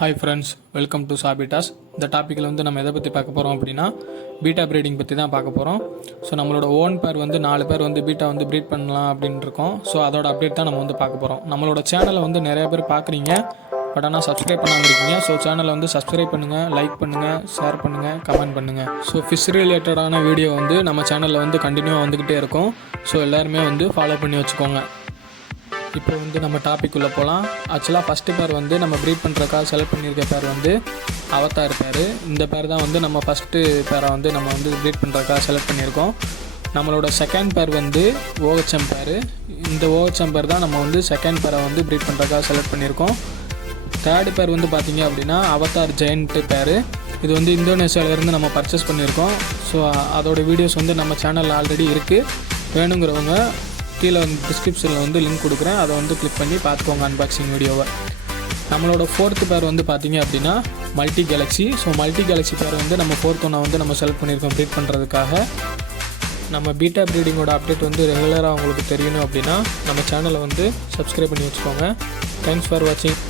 Hi friends, welcome to சாபிட்டாஸ். இந்த டாப்பிக்கில் வந்து நம்ம எதை பற்றி பார்க்க போகிறோம் அப்படின்னா பீட்டா ப்ரீடிங் பற்றி தான் பார்க்க போகிறோம். ஸோ நம்மளோட ஓன் பேர் வந்து 4 பேர் வந்து பீட்டா வந்து ப்ரீட் பண்ணலாம் அப்படின்னு இருக்கோம். ஸோ அதோட அப்டேட் தான் நம்ம வந்து பார்க்க போகிறோம். நம்மளோட சேனலை வந்து நிறைய பேர் பார்க்குறீங்க, பட் ஆனால் சப்ஸ்கிரைப் பண்ணாமல் இருக்கீங்க. ஸோ சேனலை வந்து சப்ஸ்கிரைப் பண்ணுங்கள், லைக் பண்ணுங்கள், ஷேர் பண்ணுங்கள், கமெண்ட் பண்ணுங்கள். ஸோ ஃபிஷ் ரிலேட்டடான வீடியோ வந்து நம்ம சேனலில் வந்து கண்டினியூவாக வந்துக்கிட்டே இருக்கும். ஸோ எல்லாருமே வந்து ஃபாலோ பண்ணி வச்சுக்கோங்க. இப்போ வந்து நம்ம டாபிக் உள்ள போகலாம். ஆக்சுவலாக ஃபஸ்ட்டு பேர் வந்து நம்ம ப்ரீட் பண்ணுறதுக்காக செலக்ட் பண்ணியிருக்க பேர் வந்து அவதார் பேர். இந்த பேர் தான் வந்து நம்ம ஃபஸ்ட்டு பேரை வந்து நம்ம வந்து ப்ரீட் பண்ணுறதுக்காக செலக்ட் பண்ணியிருக்கோம். நம்மளோட செகண்ட் பேர் வந்து ஓஹெச்எம் பேர். இந்த ஓஹெச்எம் பேர் தான் நம்ம வந்து செகண்ட் பேரை வந்து ப்ரீட் பண்ணுறதுக்காக செலக்ட் பண்ணியிருக்கோம். தேர்டு பேர் வந்து பார்த்திங்க அப்படின்னா அவதார் ஜெயண்ட்டு பேர். இது வந்து இந்தோனேஷியாவிலேருந்து நம்ம பர்ச்சேஸ் பண்ணியிருக்கோம். ஸோ அதோடய வீடியோஸ் வந்து நம்ம சேனலில் ஆல்ரெடி இருக்குது. வேணுங்கிறவங்க கீழே டிஸ்கிரிப்ஷனில் வந்து லிங்க் கொடுக்குறேன், அதை வந்து கிளிக் பண்ணி பார்த்துக்கோங்க அன்பாக்சிங் வீடியோவை. நம்மளோட ஃபோர்த்து பேர் வந்து பார்த்திங்க அப்படின்னா multi Galaxy. So multi Galaxy பேர் வந்து நம்ம ஃபோர்த் ஒன்றை வந்து நம்ம செலக்ட் பண்ணியிருக்கோம் ப்ரீட் பண்ணுறதுக்காக. நம்ம பீட்டா ப்ரீடிங்கோட அப்டேட் வந்து ரெகுலராக உங்களுக்கு தெரியணும் அப்படின்னா நம்ம சேனலை வந்து சப்ஸ்கிரைப் பண்ணி வச்சுக்கோங்க. தேங்க்ஸ் ஃபார் வாட்சிங்.